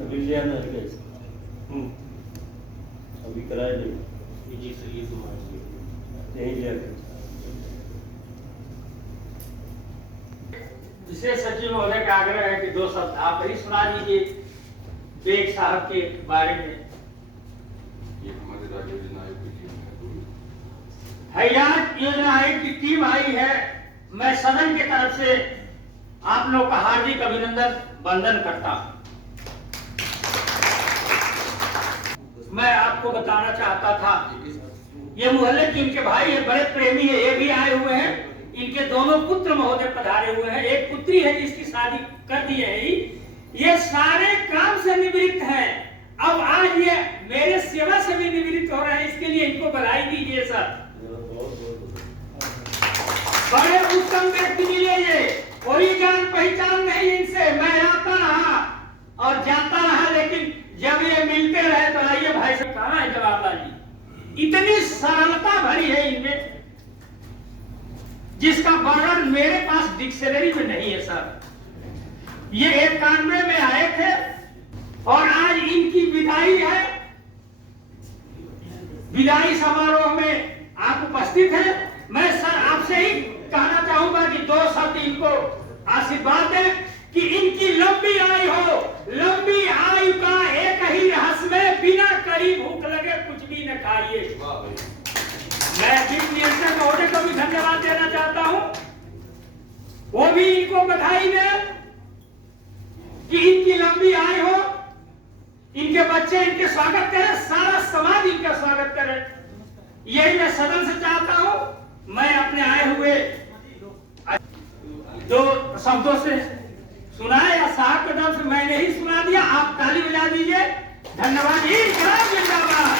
अभी लिया ना अभी कराया नहीं जी सर, ये तो यही लिया। विशेष सचिव महोदय का आग्रह है कि 2 शब्द आप ही सुना दीजिए बेग साहब के बारे में। ये हमारे राज्य योजना आयोग की टीम है। हयात योजना आयोग की टीम आई है। मैं सदन की तरफ से आप लोग का हार्दिक अभिनंदन वंदन करता हूं। मैं आपको बताना चाहता था, ये मोहल्ले के इनके भाई है, बड़े प्रेमी है, ये भी आए हुए हैं। इनके दोनों पुत्र महोदय पधारे हुए हैं। एक पुत्री है जिसकी शादी कर दी है। ये सारे काम से निवृत्त हैं। अब आज ये मेरे सेवा से भी निवृत्त हो रहे हैं, इसके लिए इनको बधाई दीजिए सर। बड़े उत्तम व्यक्ति मिले ये, कोई जान पहचान नहीं इनसे। मैं आता रहा और जाता रहा, लेकिन जब ये मिलते रहे तो आइए भाई साहब, कहाँ है जवाहरलाल जी? इतनी सरलता भरी है इनमें जिसका वर्णन मेरे पास डिक्शनरी में नहीं है सर। ये 91 में आए थे और आज इनकी विदाई है। विदाई समारोह में आप उपस्थित हैं। मैं सर आपसे ही कहना चाहूंगा कि 2 शब्द इनको आशीर्वाद दें कि इनकी लंबी आयु हो। लंबी आयु का एक ही रहस्य में बिना कड़ी भूख लगे कुछ भी न खाइए। मैं वित्त नियंत्रक महोदय को भी धन्यवाद देना चाहता हूं, वो भी इनको बधाई दें कि इनकी लंबी आयु हो, इनके बच्चे इनके स्वागत करें, सारा समाज इनका स्वागत करे। यही मैं सदन से चाहता हूं। मैं अपने आए हुए 2 शब्दों से सुनाए या साहब के तरफ से मैंने ही सुना दिया। आप ताली बजा दीजिए। धन्यवाद। जिंदाबाद।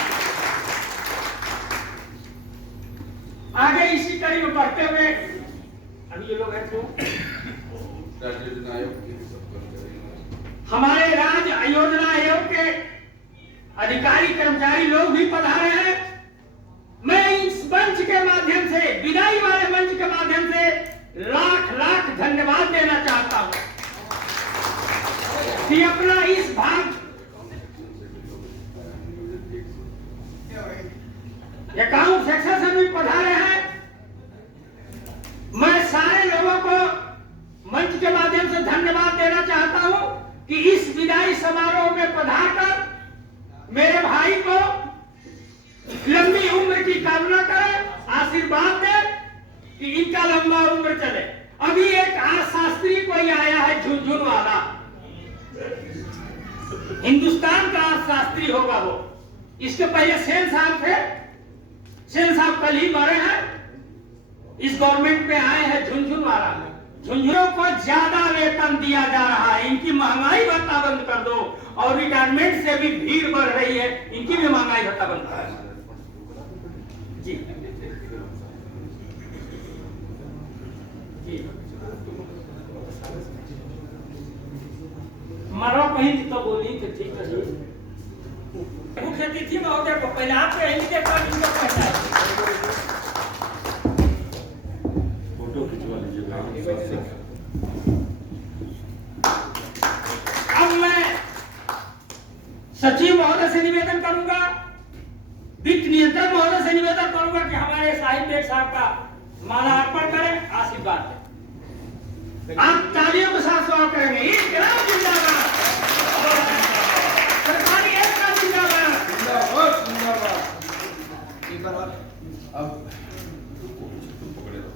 आगे इसी कड़ी में बढ़ते हुए अभी ये लोग हैं तो राज्य योजना आयोग की हमारे राज्य योजना आयोग के अधिकारी कर्मचारी लोग भी पधारे हैं। मैं इस मंच के माध्यम से, विदाई वाले मंच के माध्यम से लाख लाख धन्यवाद देना चाहता हूं कि अपना इस भाग अकाउंट सेक्शन से भी पधारे हैं। मैं सारे लोगों को मंच के माध्यम से धन्यवाद देना चाहता हूं कि इस विदाई समारोह में पधारकर मेरे भाई को लंबी उम्र की कामना करें, आशीर्वाद दें कि इनका लंबा उम्र चले। अभी एक आर शास्त्री कोई आया है, झुनझुन वाला, हिंदुस्तान का आर शास्त्री होगा वो। इसके पहले सेन साहब थे, सेन साहब कल ही मरे हैं। इस गवर्नमेंट में आए हैं झुनझुन वाला। झुंझुनों को ज्यादा वेतन दिया जा रहा है। इनकी महंगाई भत्ता बंद कर दो, और रिटायरमेंट से भी भीड़ बढ़ रही है, इनकी भी महंगाई भत्ता बंद कर जी जी। मरो कहीं तो बोली तो ठीक है। मुख्य अतिथि महोदय को पहले आप कहेंगे फोटो खिंचवा लीजिए। अब मैं सचिव महोदय से निवेदन करूंगा, वित्त नियंत्रक महोदय से निवेदन करूंगा कि हमारे साहिब साहब का माला अर्पण करें, आशीर्वाद दें। आप तालियों के साथ स्वागत करेंगे। इंकलाब जिंदाबाद, सरकारी एकता जिंदाबाद, जिंदाबाद जिंदाबाद। एक बार अब पकड़े रहो।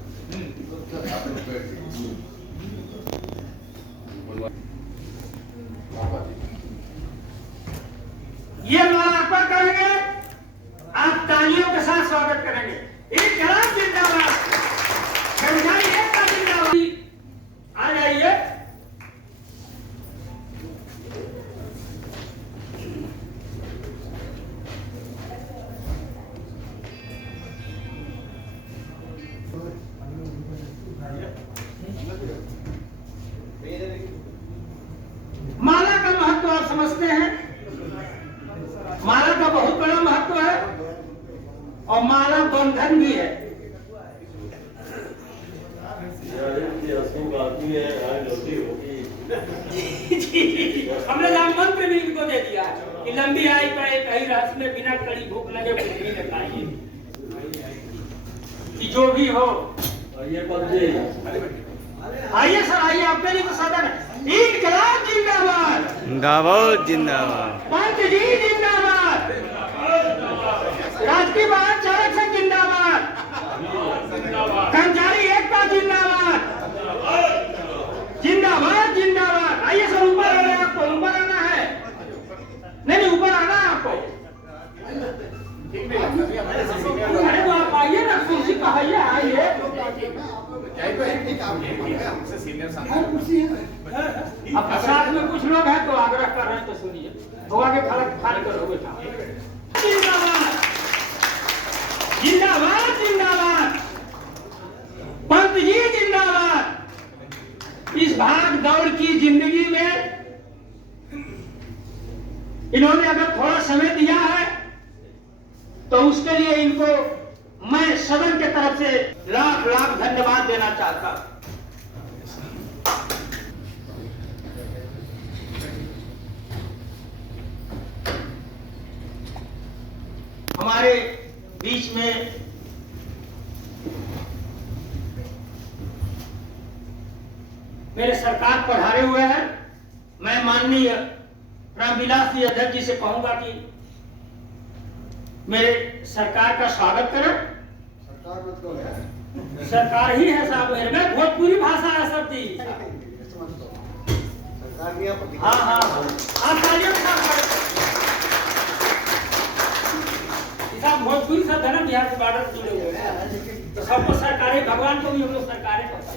असली बात ही है, आज रोटी होगी। हमने जहाँ मंत्र भी इनको दे दिया कि लंबी आयु का एक ही रस में बिना कड़ी भूख लगे कुछ भी न खाइए, कि जो भी हो। और ये बंदे आइए सर आइए, आपके लिए तो सदन है। इनकलाब जिंदाबाद, जिंदाबाद जिंदाबाद, पंत जी जिंदाबाद, राजकीय वाहन चालक संघ जिंदाबाद, कर्मचारी एकता जिंदाबाद, जिंदाबाद जिंदाबाद। आइए सर, ऊपर आना है आपको, ऊपर आना है। नहीं ऊपर आना है आपको। अरे तो आप आइए ना, कुर्सी कहाइए, आइए। अब साथ में कुछ लोग हैं तो आग्रह कर रहे हैं तो सुनिए, तो आगे खाली करो बेटा। जिंदाबाद जिंदाबाद जिंदाबाद, पंत जी जिंदाबाद। इस भाग दौड़ की जिंदगी में इन्होंने अगर थोड़ा समय दिया है तो उसके लिए इनको मैं सदन के तरफ से लाख लाख धन्यवाद देना चाहता हूं। हमारे बीच में मेरे सरकार पधारे हुए हैं। मैं माननीय रामविलास जी अध्यक्ष जी से कहूंगा कि मेरे सरकार का स्वागत करें। सरकार मतलब है, सरकार ही है साहब, मेरे में भोजपुरी भाषा है सब दी। सरकार भी आप हाँ हाँ आप तालियों के साथ साहब, भोजपुरी सब है ना, बिहार से बॉर्डर से जुड़े हुए हैं तो सबको सरकारें, भगवान को भी हम लोग सरकारें कहते हैं।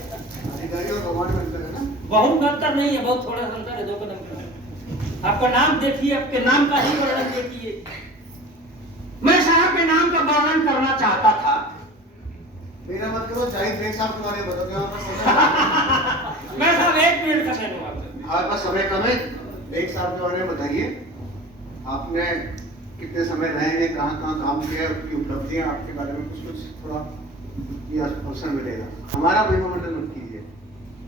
अधिकारी और भगवान में अंतर है ना। बहुत अंतर नहीं है, बहुत थोड़ा सा अंतर है, दो कदम का। आपका नाम देखिए, आपके नाम का ही वर्णन देखिए। मैं साहब के नाम का वर्णन करना चाहता था। मेरा मत करो, जाहिद बेग साहब के बारे में बताओ, यहाँ पर समय मैं साहब 1 मिनट का कहूँगा। आपके पास समय कम है। बेग साहब के बारे में बताइए, आपने कितने समय रहे हैं, कहाँ कहाँ काम किया, उसकी उपलब्धियाँ, आपके बारे में कुछ थोड़ा ये अवसर मिलेगा। हमारा महिमामंडन मत कीजिए,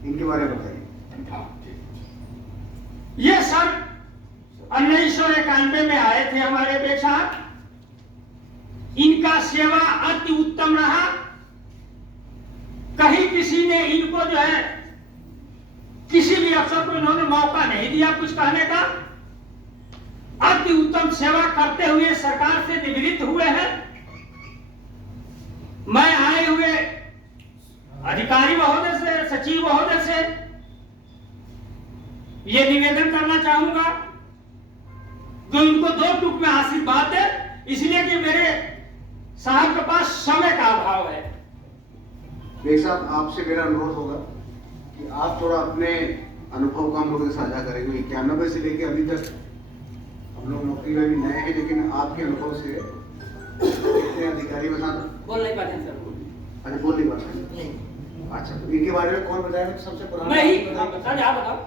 इनके बारे में बताइए। ये सर 1991 में आए थे हमारे बेग साहब। इनका सेवा अति उत्तम रहा। कहीं किसी ने इनको जो है, किसी भी अफसर को इन्होंने मौका नहीं दिया कुछ कहने का। अति उत्तम सेवा करते हुए सरकार से निवृत्त हुए हैं। मैं आए हुए अधिकारी महोदय से, सचिव महोदय से ये निवेदन करना चाहूंगा जो इनको 2 टूक में आशीर्वाद दे, इसलिए कि मेरे साहब के पास समय का अभाव है। बेग साहब, आपसे मेरा अनुरोध होगा कि आप थोड़ा अपने अनुभव को हम लोगों से साझा करेंगे। 91 से लेके अभी तक हम लोग नौकरी में भी नए हैं, लेकिन आपके अनुभव से कितने अधिकारी के साथ बोल नहीं पाते सर। अच्छा, बोल नहीं पाते। अच्छा, तो इनके बारे में कौन बताएगा? सबसे पुराना मैं ही बताओ।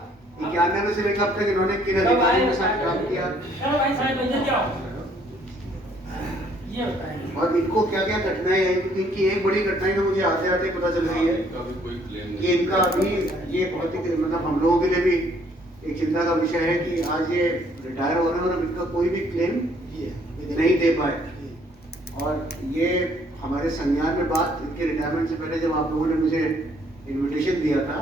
91 से लेकर अब तक इन्होंने किन अधिकारियों के साथ काम किया, चलो भाई साहब इधर जाओ, ये बताएं। और इनको क्या क्या घटनाएं आई? क्योंकि इनकी एक बड़ी घटना तो मुझे आते आते पता चल गई है इनका भी कोई क्लेम कि इनका अभी ये बहुत ही मतलब हम लोगों के लिए भी एक चिंता का विषय है कि आज ये रिटायर हो रहे हैं और इनका कोई भी क्लेम नहीं दे पाए। और ये हमारे संज्ञान में बात इनके रिटायरमेंट से पहले जब आप लोगों ने मुझे इन्विटेशन दिया था,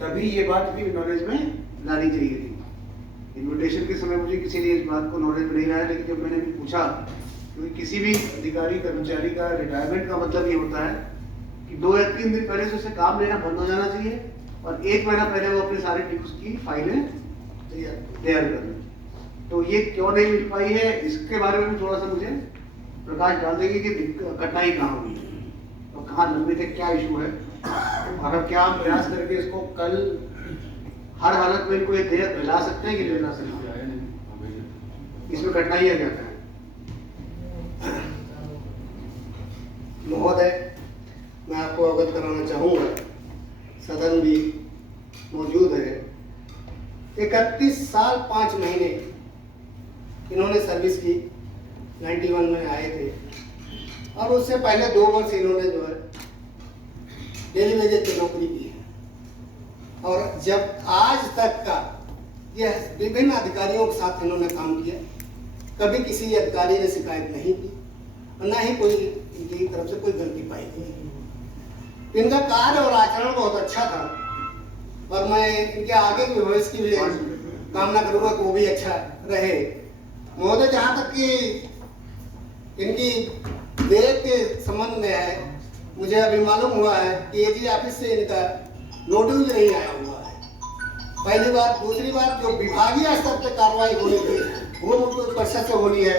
तभी ये बात भी नॉलेज में लानी चाहिए थी। इन्विटेशन के समय मुझे किसी ने इस बात को नॉलेज में नहीं लाया, लेकिन जब मैंने पूछा, क्योंकि किसी भी अधिकारी कर्मचारी का रिटायरमेंट का मतलब ये होता है कि 2 या 3 दिन पहले से उसे काम लेना बंद हो जाना चाहिए और 1 महीना पहले वो अपने सारे ड्यूज की फाइलें तैयार कर लें। तो ये क्यों नहीं मिल पाई है, इसके बारे में भी थोड़ा सा मुझे प्रकाश डाल देंगे कि कठिनाई कहाँ हुई और कहाँ लंबित है, क्या इशू है, और अब क्या हम प्रयास करके इसको कल हर हालत में इनको ये देयक दिला सकते हैं कि नहीं दिला सकते हैं? इसमें कठिनाई है क्या है? महोदय, मैं आपको अवगत कराना चाहूँगा, सदन भी मौजूद है। 31 साल 5 महीने इन्होंने सर्विस की, 91 में आए थे और उससे पहले 2 वर्ष इन्होंने जो है डेली वेजेज की नौकरी की है। और जब आज तक का यह विभिन्न अधिकारियों के साथ इन्होंने काम किया, कभी किसी अधिकारी ने शिकायत नहीं की और न ही कोई इनकी तरफ से कोई गलती पाई गई। इनका कार्य और आचरण बहुत अच्छा था और मैं इनके आगे के भविष्य की भी कामना करूंगा कि वो भी अच्छा रहे। महोदय, जहाँ तक कि इनकी देख के संबंध में है, मुझे अभी मालूम हुआ है कि एजी ऑफिस से इनका नोटिस नहीं आया हुआ है, पहली बार। दूसरी बार जो विभागीय स्तर पर कार्रवाई होनी थी भूमि उपयोग परिषद से होनी है,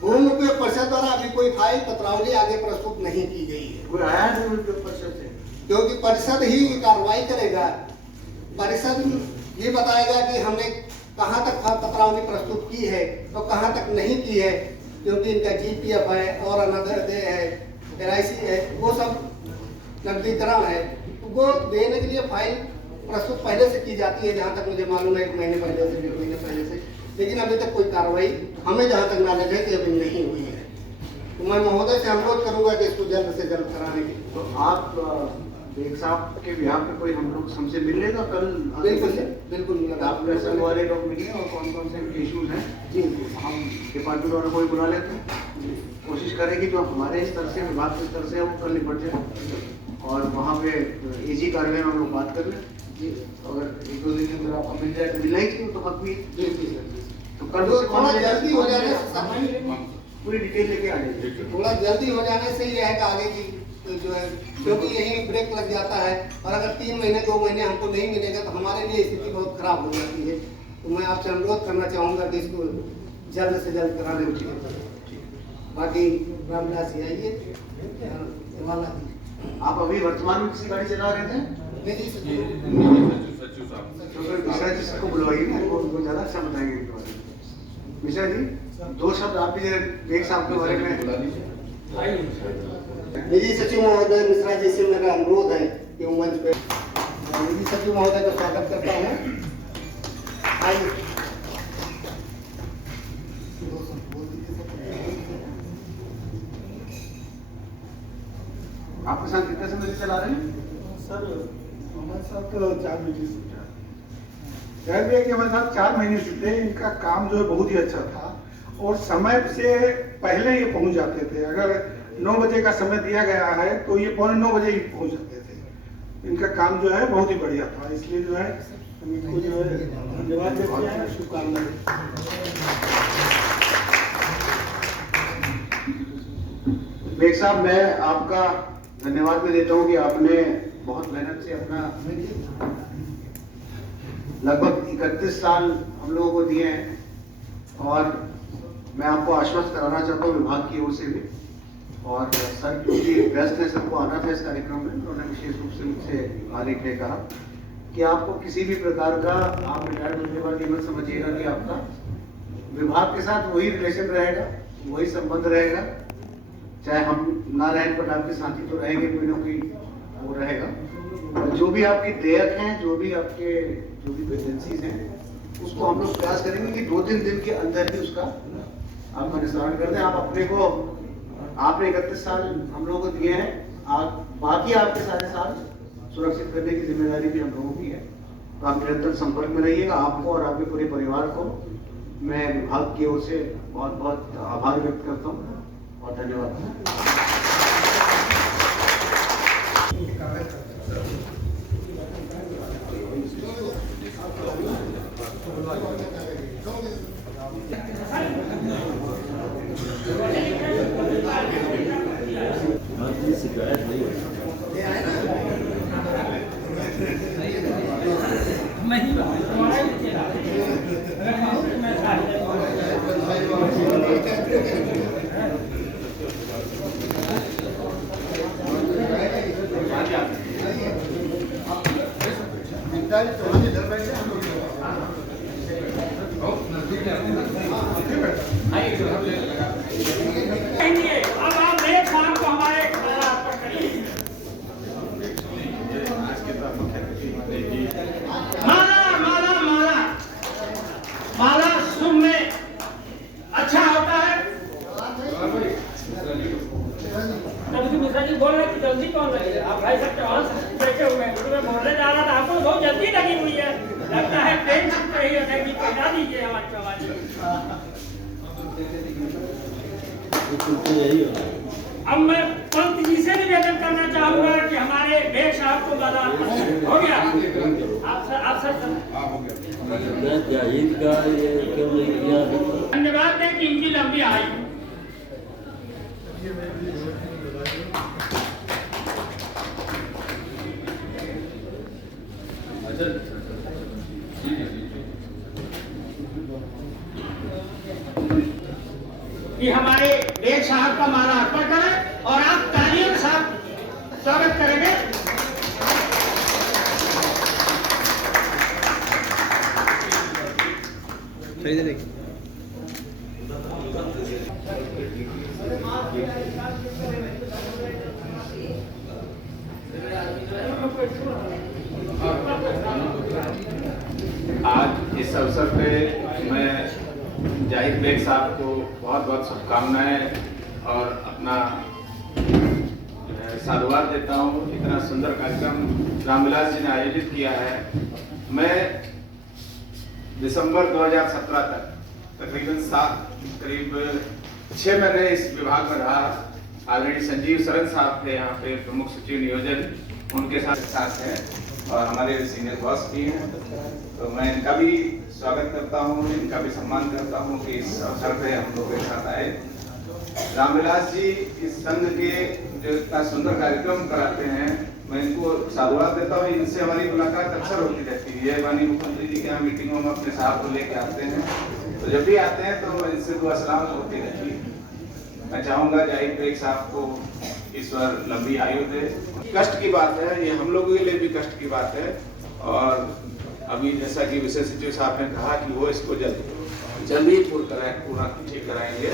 भूमि उपयोग परिषद द्वारा अभी कोई फाइल पत्रावली आगे प्रस्तुत नहीं की गई है। कोई आया नहीं भूमि उपयोग परिषद से, क्योंकि परिषद ही कार्रवाई करेगा। परिषद ये बताएगा कि हमने कहाँ तक पत्रावली प्रस्तुत की है तो कहाँ तक नहीं की है, क्योंकि इनका जीपीएफ है और अनदर दे है, LIC है, वो सब नकदीकरण है, तो वो देने के लिए फाइल प्रस्तुत पहले से की जाती है, जहाँ तक मुझे मालूम है 1 महीने पहले से, 1 महीने पहले से। लेकिन अभी तक कोई कार्रवाई हमें जहाँ तक नॉलेज है कि अभी नहीं हुई है। तो मैं महोदय से अनुरोध करूंगा कि इसको जल्द से जल्द कराने की। तो आप बेग साहब के यहाँ पे कोई हम लोग हमसे मिल लेगा कल? बिल्कुल सर, बिल्कुल। आपके संघ वाले लोग मिलिए और कौन कौन से इश्यूज हैं जी हम डिपार्टमेंट वालों को ही बुला लेते हैं। कोशिश करें कि जो हमारे स्तर से, विभाग के स्तर से है, वो कल निपट जाए और वहाँ पे एजी कार्यालय में हम लोग बात कर लें। अगर 1-2 दिन के अंदर आपको मिल जाए तो मिलना ही चाहिए, तो हक भी है। तो कल थोड़ा जल्दी हो जाने से पूरी डिटेल लेके आ जाइए। थोड़ा जल्दी हो जाने से ये है कि आगे की जो है, क्योंकि यही ब्रेक लग जाता है और अगर 3 महीने 2 महीने हमको नहीं मिलेगा तो हमारे लिए स्थिति बहुत खराब हो जाती है। तो मैं आपसे अनुरोध करना चाहूँगा कि इसको जल्द से जल्द कराने में ठीक। बाकी रामदास जी आइए। आप अभी वर्तमान में किसी गाड़ी चला रहे थे? नहीं जी, सचिव साहब तो फिर मिश्रा जी को बुलवाइए ना, वो ज़्यादा अच्छा बताएंगे इनके बारे में। मिश्रा जी 2 शब्द आप भी बेग साहब के बारे में बुला लीजिए। निजी सचिव महोदय मिश्रा जी से मेरा अनुरोध है कि वो मंच पे निजी सचिव महोदय का स्वागत करता हूँ। आइए। आपके साथ कितने समय से चला रहे हैं? सर हमारे साथ 4 महीने छूटा है। कह दिया कि हमारे साथ 4 महीने छूटे। इनका काम जो है बहुत ही अच्छा था और समय से पहले ये पहुंच जाते थे। अगर 9 बजे का समय दिया गया है तो ये 8:45 बजे ही पहुंच जाते थे। इनका काम जो है बहुत ही बढ़िया था, इसलिए जो है हम इनको जो है धन्यवाद देते हैं, शुभकामनाएं। बेग साहब, मैं आपका धन्यवाद भी देता हूँ कि आपने बहुत मेहनत से अपना लगभग 31 साल हम लोगों को दिए हैं और मैं आपको आश्वस्त कराना चाहता हूँ विभाग की ओर से भी। और सर क्योंकि व्यस्त है, सबको आना था इस कार्यक्रम में, उन्होंने विशेष रूप से मुझसे आरिफ ने कहा कि आपको किसी भी प्रकार का, आप रिटायर्ड होने के बाद ये मत समझिएगा कि आपका विभाग के साथ वही रिलेशन रहेगा, वही संबंध रहेगा। चाहे हम ना रहें पर आपके साथी तो रहेंगे, कोई ना कोई वो रहेगा। और जो भी आपकी देयक हैं, जो भी वैकेंसीज हैं, उसको हम लोग प्रयास करेंगे कि 2-3 दिन के अंदर ही उसका आपका निस्तारण कर दें। आप अपने को, आपने 31 साल हम लोगों को दिए हैं, आप बाकी आपके सारे साल सुरक्षित करने की जिम्मेदारी भी हम लोगों की है। तो आप निरंतर संपर्क में रहिएगा। आपको और आपके पूरे परिवार को मैं विभाग की ओर से बहुत बहुत आभार व्यक्त करता हूँ और धन्यवाद। शिकायत नहीं होती। अब आप एक शाम को हमारे पर करिए। माला शुभ में अच्छा होता है। मिश्रा जी बोल रहे कि जल्दी कौन लगेगा, आप भाई सकते हो। तो यही होगा। अब मैं पंत जी से निवेदन करना चाहूंगा कि हमारे बेग साहब को बाला हो गया। आप सर जाहिद का ये क्यों नहीं किया? धन्यवाद दें कि इनकी लंबी आयु। कि हमारे बेग साहब का माला अर्पण करें और आप तालियों के साथ स्वागत करेंगे। आज इस अवसर पे मैं जाहिद बेग साहब को बहुत बहुत शुभकामनाएं और अपना साधुवाद देता हूँ। इतना सुंदर कार्यक्रम रामविलास जी ने आयोजित किया है। मैं दिसंबर 2017 तक करीब 6 महीने इस विभाग में रहा। ऑलरेडी संजीव सरन साहब थे यहाँ पे प्रमुख सचिव नियोजन, उनके साथ है और हमारे सीनियर बॉस भी हैं। तो मैं इनका भी स्वागत करता हूँ, इनका भी सम्मान करता हूँ कि इस अवसर पे हम लोग एक साथ आए। रामविलास जी इस संघ के जो इतना सुंदर कार्यक्रम कराते हैं, मैं इनको साधुवाद देता हूँ। इनसे हमारी मुलाकात अक्सर होती रहती है। माननीय मुख्यमंत्री जी के यहाँ मीटिंगों में अपने साहब को लेके आते हैं, तो जब भी आते हैं तो इनसे दुआ सलाम होती रहती है। मैं चाहूँगा जाहिद बेग साहब को ईश्वर लंबी आयु दे। कष्ट की बात है, ये हम लोगों के लिए भी कष्ट की बात है। और अभी जैसा कि विशेष सचिव साहब ने कहा कि वो इसको जल्द ही पूरा ठीक कराएंगे।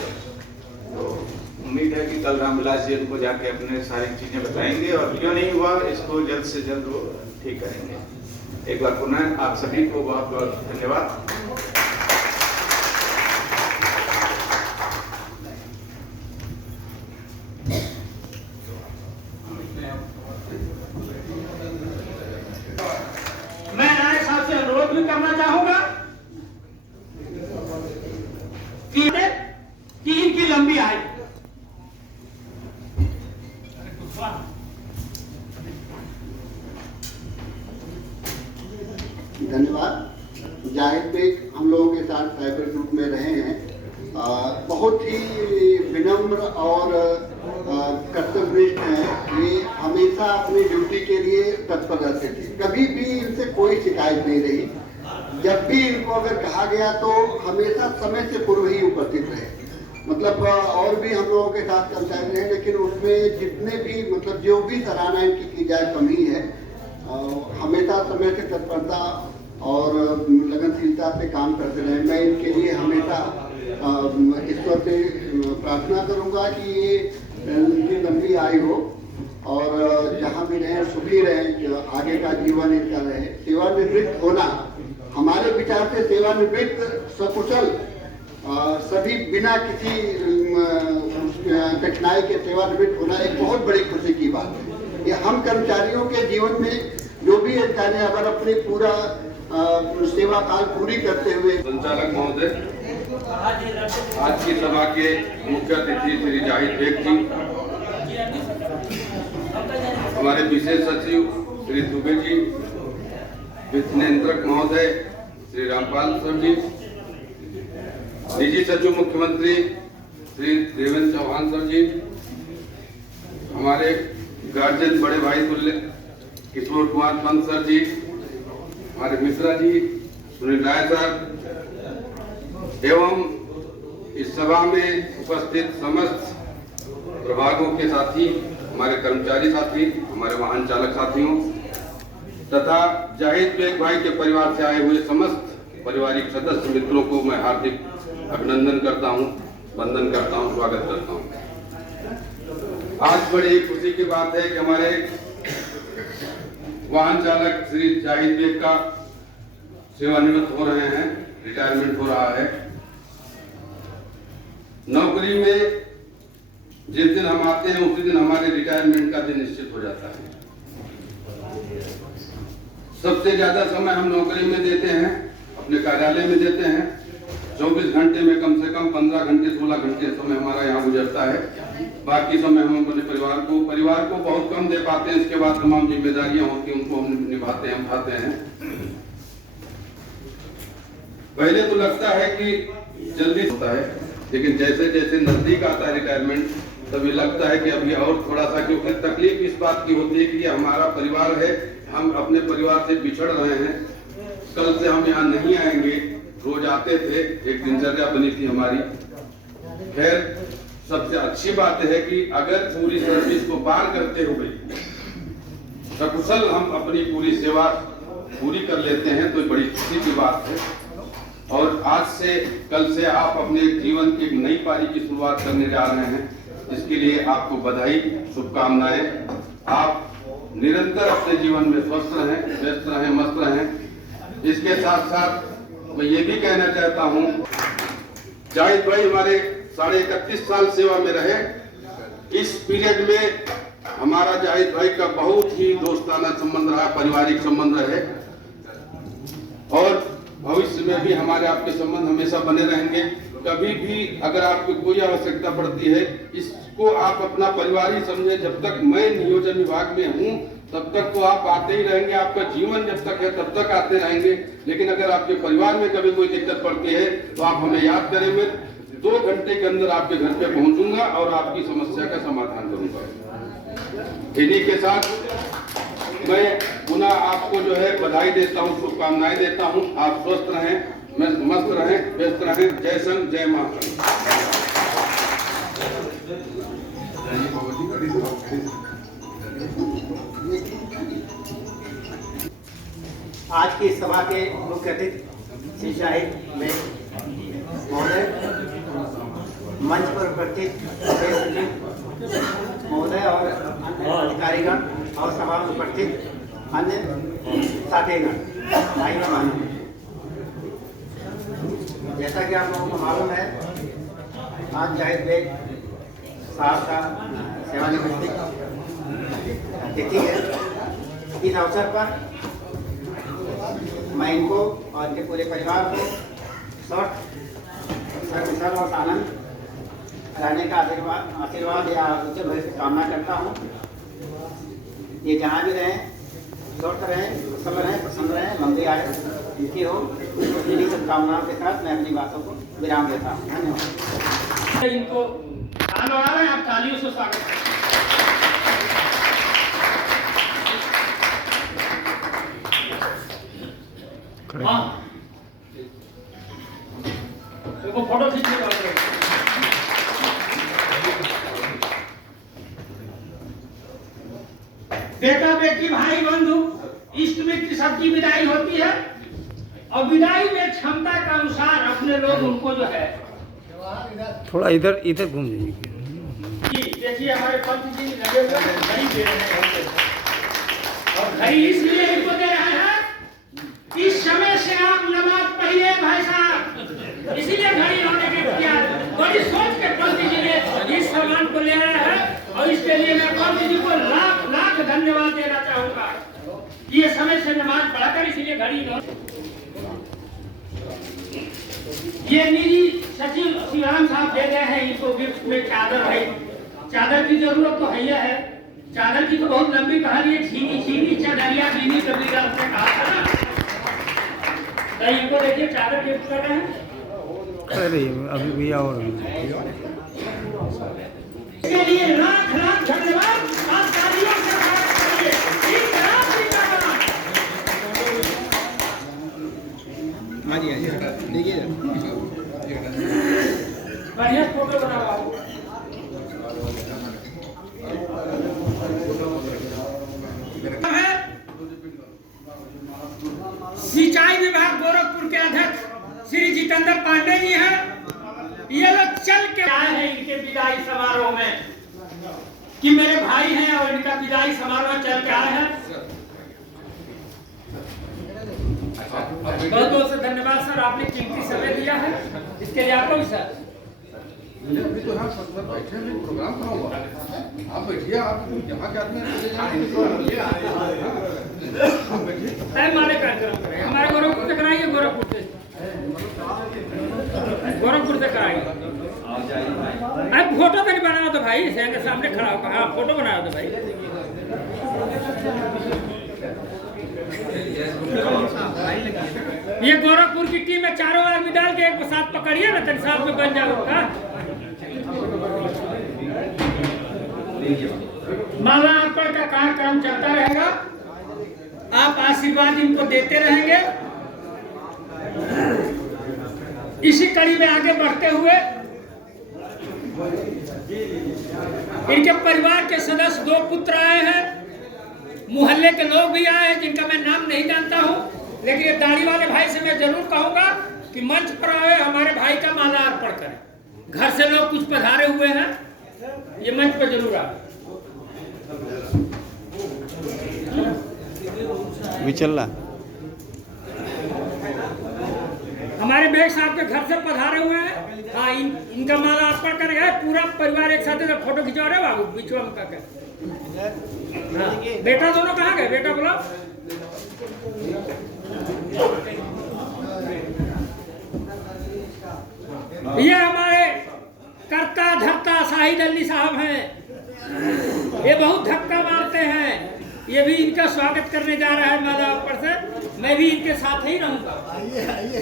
तो उम्मीद है कि कल रामविलास जी उनको जाके अपने सारी चीजें बताएंगे और क्यों नहीं हुआ इसको जल्द से जल्द वो ठीक करेंगे। एक बार पुनः आप सभी को बहुत बहुत धन्यवाद। मैं राय साहब से अनुरोध भी करना चाहूंगा कि इनकी लंबी आयु। धन्यवाद। जाहिद बेग हम लोगों के साथ ट्राइबल ग्रुप में रहे हैं। बहुत ही विनम्र और कर्तव्यनिष्ठ हैं। ये हमेशा अपनी ड्यूटी के लिए तत्पर रहते थे, कभी भी इनसे कोई शिकायत नहीं रही। जब भी इनको अगर कहा गया तो हमेशा समय से पूर्व ही उपस्थित रहे। मतलब और भी हम लोगों के साथ कर्मचारी रहे, लेकिन उसमें जितने भी मतलब जो भी सराहना इनकी की जाए कम ही है। हमेशा समय से तत्परता और लगनशीलता से काम करते रहे। मैं इनके लिए हमेशा ईश्वर से प्रार्थना करूंगा कि ये इनकी लंबी आयु हो और जहाँ भी रहें सुखी रहें, आगे का जीवन इनका रहे। सेवानिवृत्त होना हमारे विचार से सेवानिवृत्त सकुशल सभी बिना किसी कठिनाई के सेवानिवृत्त होना एक बहुत बड़ी खुशी की बात है। ये हम कर्मचारियों के जीवन में जो भी अधिकारी अगर अपनी पूरा सेवा काल पूरी करते हुए। संचालक महोदय, आज की सभा के मुख्य अतिथि श्री जाहिद बेग जी, हमारे विशेष सचिव श्री दुबे जी, वित्त नियंत्रक महोदय श्री रामपाल सर जी, निजी सचिव मुख्यमंत्री श्री देवेंद्र चौहान सर जी, हमारे गार्जियन बड़े भाई तुल्य किशोर कुमार पंत सर जी, हमारे मिश्रा जी, सुनील राय साहब एवं इस सभा में उपस्थित समस्त प्रभागों के साथी, हमारे कर्मचारी साथी, हमारे वाहन चालक साथियों तथा जाहिद बेग भाई के परिवार से आए हुए समस्त पारिवारिक सदस्य मित्रों को मैं हार्दिक अभिनंदन करता हूं, वंदन करता हूं, स्वागत करता हूं। आज बड़ी खुशी की बात है कि हमारे वाहन चालक श्री जाहिद बेग का सेवानिवृत्त हो रहे हैं, रिटायरमेंट हो रहा है। नौकरी में जिस दिन हम आते हैं उसी दिन हमारे रिटायरमेंट का दिन निश्चित हो जाता है। सबसे ज्यादा समय हम नौकरी में देते हैं, अपने कार्यालय में देते हैं। 24 घंटे में कम से कम 15 घंटे 16 घंटे समय हमारा यहाँ गुजरता है। बाकी समय हम अपने परिवार को बहुत कम दे पाते हैं। इसके बाद तमाम जिम्मेदारियां होती हैं, उनको हम निभाते हैं, उठाते हैं। पहले तो लगता है कि जल्दी होता है, लेकिन जैसे जैसे नजदीक आता है रिटायरमेंट, तभी लगता है कि अभी और थोड़ा सा, क्योंकि तकलीफ इस बात की होती है कि ये हमारा परिवार है, हम अपने परिवार से बिछड़ रहे हैं। कल से हम यहाँ नहीं आएंगे, रोज आते थे, एक दिनचर्या बनी थी हमारी। खैर, सबसे अच्छी बात है कि अगर पूरी सर्विस को पार करते हुए सकुशल हम अपनी पूरी सेवा पूरी कर लेते हैं तो बड़ी खुशी की बात है। और आज से कल से आप अपने जीवन की एक नई पारी की शुरुआत करने जा रहे हैं, इसके लिए आपको बधाई, शुभकामनाएं। आप निरंतर अपने जीवन में स्वस्थ रहें, व्यस्त रहें, मस्त रहें। इसके साथ साथ मैं ये भी कहना चाहता हूँ, जाहिद भाई हमारे 31.5 साल सेवा में रहे। इस पीरियड में हमारा जाहिद भाई का बहुत ही दोस्ताना संबंध रहा, पारिवारिक संबंध रहे, और भविष्य में भी हमारे आपके संबंध हमेशा बने रहेंगे। कभी भी अगर आपको कोई आवश्यकता पड़ती है, इसको आप अपना परिवार ही समझे। जब तक मैं नियोजन विभाग में हूँ तब तक तो आप आते ही रहेंगे, आपका जीवन जब तक है तब तक आते रहेंगे। लेकिन अगर आपके परिवार में कभी कोई दिक्कत पड़ती है तो आप हमें याद करें। मैं 2 घंटे के अंदर आपके घर पे पहुंचूंगा और आपकी समस्या का समाधान करूंगा। इन्हीं के साथ मैं पुनः आपको जो है बधाई देता हूँ, शुभकामनाएं देता हूँ। आप स्वस्थ रहें, मस्त रहें, व्यस्त रहें। जय संघ, जय मां। आज की सभा के मुख्य अतिथि श्री शाहिद महोदय, मंच पर उपस्थित महोदय और अधिकारीगण और सभा में उपस्थित अन्य साथीगण, भाई बहनों, जैसा कि आप लोगों को मालूम है, आज जाहिद बेग साहब का सेवानिवृत्ति तिथि है। इस अवसर पर मैं इनको और इनके पूरे परिवार को सर्वकुशल और आनंद रहने का आशीर्वाद या उच्च भविष्य कामना करता हूँ। ये जहाँ भी रहें, स्वस्थ रहें, कुशल रहें, प्रसन्न रहें, लंबी आयु इनकी हो। इन्हीं शुभकामनाओं के साथ मैं अपनी बातों को विराम देता हूँ। धन्यवाद। इनको आ रहे हैं, आप तालियों से स्वागत करें। हाँ, देखो फोटो खींचने का बेटा बेटी भाई बंधु इष्ट मित्र सबकी विदाई होती है, और विदाई में क्षमता के अनुसार अपने लोग उनको जो है थोड़ा इधर घूम जाइए। देखिए हमारे पंत जी लगे हुए हैं, घड़ी दे रहे हैं, और घड़ी इसलिए इनको दे रहे हैं इस समय से आप नमाज पढ़िए भाई साहब, इसीलिए घड़ी होने के किया। बड़ी सोच के पंत जी ने इस सम्मान को ले रहे हैं, और इसके लिए मैं पंत जी को लाख लाख धन्यवाद देना चाहूंगा। ये समय से नमाज पढ़ाकर इसलिए घड़ी ये निजी सचिव श्री राम साहब दे गए हैं इनको गिफ्ट में चादर। भाई चादर की जरूरत तो है, चादर की तो बहुत लंबी कहानी है, छीनी छीनी चदरिया बीनी कबीरा से कहा था ना। तो इनको देखिए चादर गिफ्ट कर रहे हैं। अरे अभी भैया और इसके लिए लाख लाख धन्यवाद। आप तालियों से स्वागत करिए। ठीक है, आप भी करना। बढ़िया फोटो बनाओ। सिंचाई विभाग गोरखपुर के अध्यक्ष श्री जितेंद्र पांडे जी हैं। ये लोग चल के आए हैं इनके विदाई समारोह में, कि मेरे भाई हैं और इनका विदाई समारोह चल के आए हैं। बहुत बहुत से धन्यवाद सर, आपने कीमती समय दिया है, इसके लिए आपको भी सर। अभी तो हम सब बैठे हैं, प्रोग्राम कहाँ हुआ? आप बैठिए, आप यहाँ के आदमी माने कार्यक्रम करें, हमारे गोरखपुर से कराइए, गोरखपुर से गोरखपुर से कराई। अरे फोटो तो नहीं बनाओ तो भाई, इसे के सामने खड़ा होकर, हाँ फोटो बनाओ तो भाई। ये गोरखपुर की टीम में चारों आदमी डाल के एक साथ पकड़िए ना, तन साथ में बन जाओगा। माला अर्पण का कार्यक्रम चलता रहेगा, आप आशीर्वाद इनको देते रहेंगे। इसी कड़ी में आगे बढ़ते हुए इनके परिवार के सदस्य 2 पुत्र आए हैं, मोहल्ले के लोग भी आए हैं जिनका मैं नाम नहीं जानता हूं, लेकिन ये दाढ़ी वाले भाई से मैं जरूर कहूंगा कि मंच पर आए, हमारे भाई का माला अर्पण करें। घर से लोग कुछ पधारे हुए हैं, ये मंच पर जरूर आए। विचल्ला हमारे बेग साहब के घर से पधारे हुए हैं। हाँ, इनका माला अर्पण करेगा, पूरा परिवार एक साथ फोटो खिंचवा रहे बाबू, बीचवा में का। हाँ, बेटा दोनों कहाँ गए? बेटा बोला। ये हमारे करता धरता शाहिद अली साहब हैं, ये बहुत धक्का मारते हैं। ये भी इनका स्वागत करने जा रहा है माला अर्पण से, मैं भी इनके साथ ही रहूंगा। आइए आइए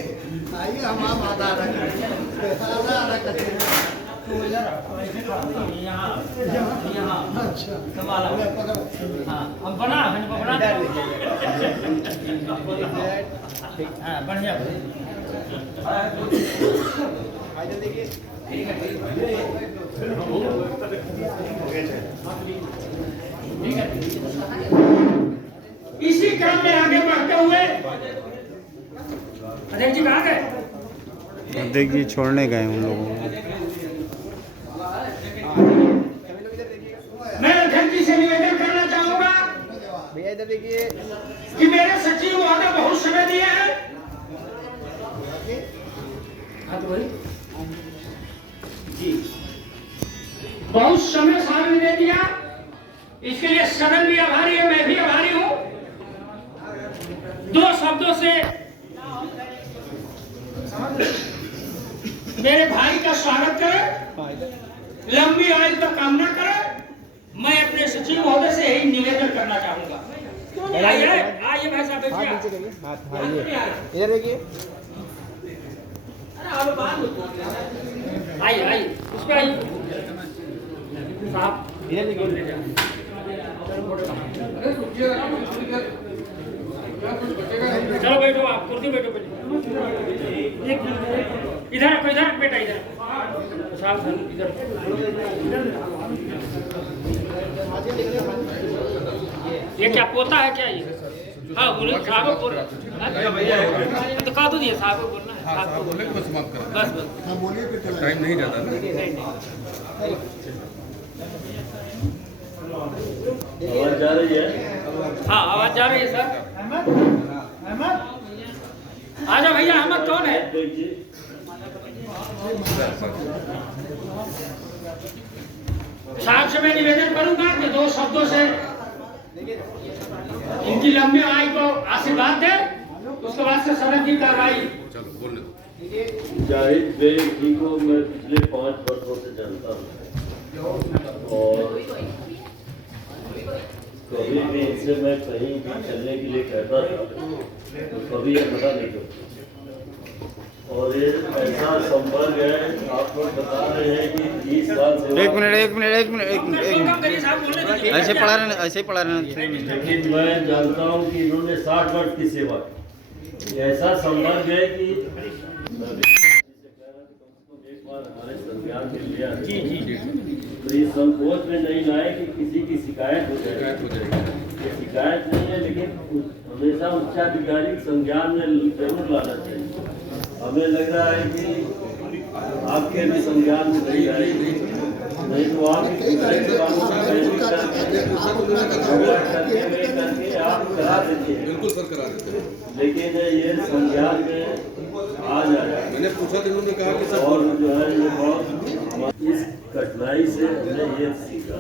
आइए, हम आप आधा हम बना बढ़िया। इसी क्रम में आगे बढ़ते हुए अध्यक्ष जी कहाँ गए? अध्यक्ष जी छोड़ने गए उन लोगों को। मैं अध्यक्ष जी से निवेदन करना चाहूंगा कि मेरे सचिव महोदय बहुत समय दिए हैं। बहुत समय सामने दे दिया, इसके लिए सदन भी आभारी है, मैं भी आभारी हूं। 2 शब्दों से मेरे भाई का स्वागत करें, लंबी आयु का कामना करें। मैं अपने सचिव महोदय से यही निवेदन करना चाहूंगा। आइए आइए भाई साहब, इधर देखिए। आइए आइए, उस पर आइए साहब, इधर देखिए। चलो बैठो, आप कुर्सी बैठो। इधर रखो, इधर रख बेटा, इधर साहब इधर। ये क्या पोता है क्या ये? हाँ बोलो साहब, बोल तो कहा तो दिया साहब को बोलना है। हाँ बोले बस माफ करो, बस बस टाइम नहीं जाता ना। आवाज जा रही है? हाँ आवाज जा रही है सर। आजा भैया, अहमद कौन है? साहब से मैं निवेदन करूंगा कि 2 शब्दों से इनकी लंबी आयु को आशीर्वाद दे, उसके बाद से सदन की कार्रवाई। चलो बोलने दो। जाहिद बेग जी को मैं पिछले 5 वर्षों से जानता हूँ और कभी भी इनसे मैं कहीं भी चलने के लिए कहता था तो कभी ये मना नहीं करता। और ये ऐसा संपर्क है, आप लोग बता रहे हैं कि 30 साल से। एक मिनट ऐसे पढ़ा रहे। लेकिन मैं जानता हूँ कि इन्होंने 60 वर्ष की सेवा की। ऐसा संपर्क है कि एक बार हमारे संज्ञान में लिया तो इस संकोच में नहीं लाए कि किसी की शिकायत हो जाएगी। ये शिकायत नहीं है, लेकिन हमेशा उच्चाधिकारी संज्ञान में जरूर लाना चाहिए। हमें लग रहा है कि आपके भी संज्ञान में नहीं आएगी, नहीं तो आप आप करा देते हैं। बिल्कुल सर करा देते हैं, लेकिन ये संज्ञान में आ जाए। मैंने पूछा तो उन्होंने कहा कि सर, और जो है ये बहुत इस कठिनाई से हमने ये सीखा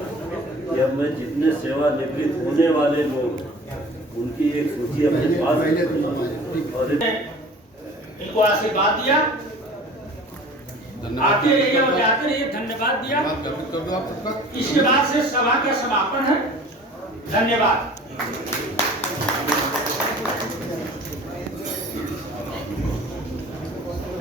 कि हमें जितने सेवानिवृत्त होने वाले लोग उनकी एक सूची अपने पास और इनको आशीर्वाद दिया आते रहिए और जाते रहिए। धन्यवाद दिया। इसके बाद से सभा का समापन है। धन्यवाद।